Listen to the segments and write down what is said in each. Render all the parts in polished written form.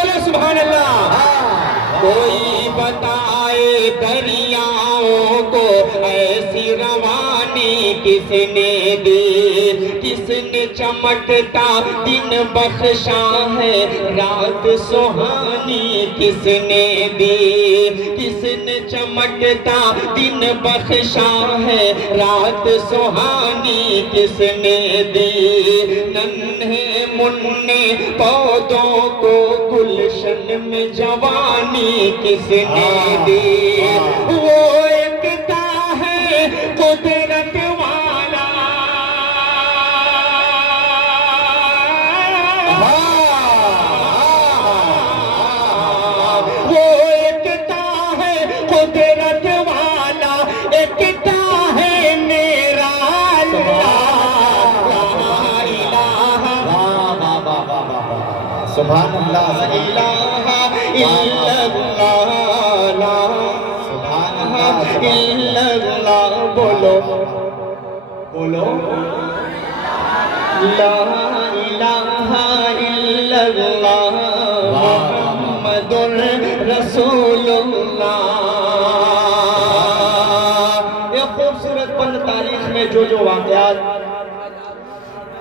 بولے سبحان اللہ. کوئی بتائے دریاؤں کو ایسی روانی کس نے دی, کس نے چمکتا دن بخشا ہے رات سہانی کس نے دی, کس نے چمکتا دن بخشا ہے رات سہانی کس نے دی. ننھے مننے پودوں کو گلشن میں جوانی کس نے دی. وہ ایکتا ہے قدرت والا, وہ ایکتا ہے قدرت والا, ایکتا ہے میرا سبحان اللہ. بولو بولو لا الہ الا اللہ محمد رسول اللہ. یہ خوبصورت پل تاریخ میں جو واقعات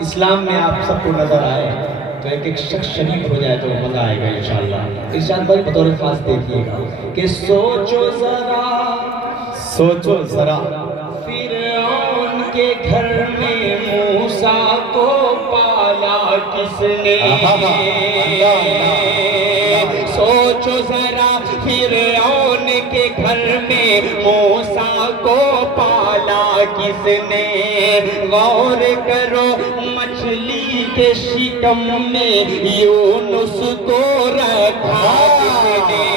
اسلام میں آپ سب کو نظر آئے تو ایک شخص شریف ہو جائے تو مزہ آئے گا انشاءاللہ. ارشاد بھائی بطور خاص دیکھیے گا کہ سوچو ذرا فرعون کے گھر میں موسیٰ کو پالا کس نے. سوچو ذرا فرعون کے گھر میں موسیٰ کو پالا کس نے. غور کرو مچھلی کے شکم میں یونس کو رکھا کس نے.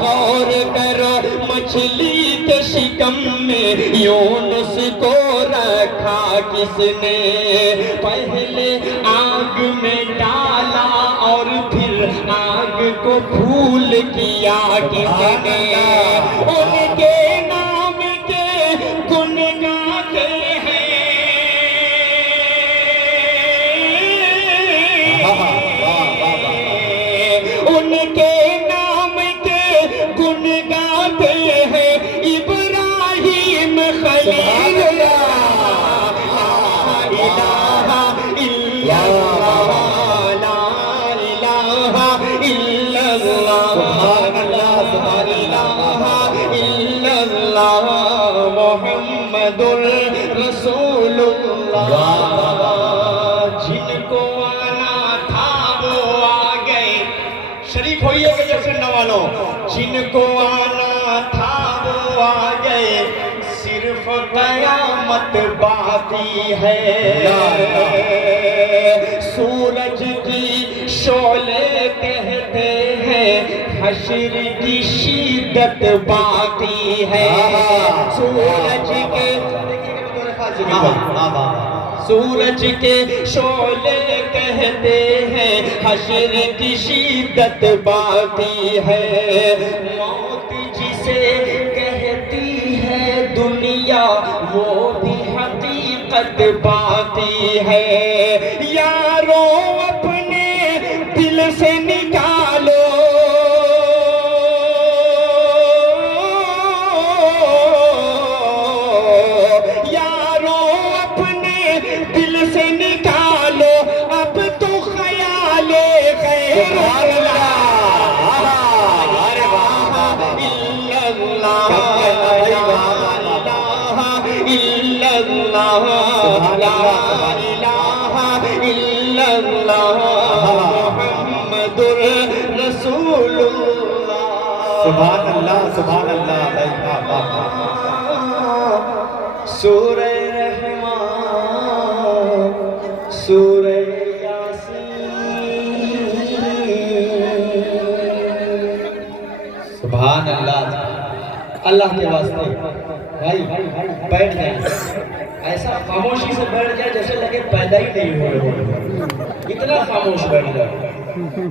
غور کرو مچھلی کے شکم میں یونس کو رکھا کس نے. پہلے آگ میں ڈالا اور پھر آگ کو پھول کیا کس نے. ان کے نام کے گن گاتے ہیں, ان کے نام کے گن گاتے ہیں ابراہیم خلیل اللہ. لا الہ الا اللہ, لا الہ الا اللہ محمد رسول اللہ. جن کو آنا تھا وہ آ گئے, شریک ہوئیے کہ جیسے نوالوں. جن کو آنا تھا وہ آ گئے, صرف قیامت باقی ہے. سورج کی شعلے کہتے ہیں حشر کی شدت باقی ہے. سورج کے شعلے کہتے ہیں حشر کی شدت باقی ہے. موت جسے کہتی ہے دنیا وہ بھی حقیقت باقی ہے. یارو اپنے دل سے نکالو محمد رسول اللہ. سبحان اللہ سبحان اللہ. سورہ رحمان, سورہ یاسین. سبحان اللہ. اللہ کے واسطے بھائی بیٹھ جائیں, ایسا خاموشی سے بیٹھ جائے جیسے لگے پیدا ہی نہیں ہو رہے. اتنا خاموش بیٹھ جائے,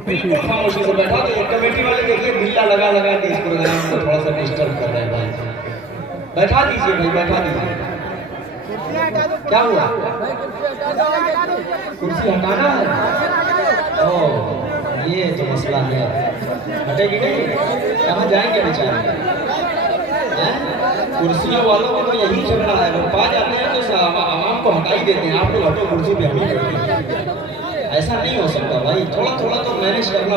بالکل خاموشی سے بیٹھا. تو ایک کمیٹی والے دیکھیے بلا لگا کے اس پروگرام کو تھوڑا سا ڈسٹرب کر رہے ہیں. بھائی بیٹھا دیجیے, بھائی بیٹھا دیجیے. کیا ہوا, کرسی ہٹانا ہے؟ یہ تو مسئلہ ہے. ہٹے گی نہیں, کہاں جائیں گے بیچارے؟ کرسیوں والوں کو تو یہی جھگڑا ہے, وہ پا جاتے ہیں تو عوام کو ہٹا ہی دیتے ہیں, آپ لوگ ہٹو کرسی پہ ہم ہی کرتے ہیں. ایسا نہیں ہو سکتا بھائی, تھوڑا تھوڑا تو مینیج کرنا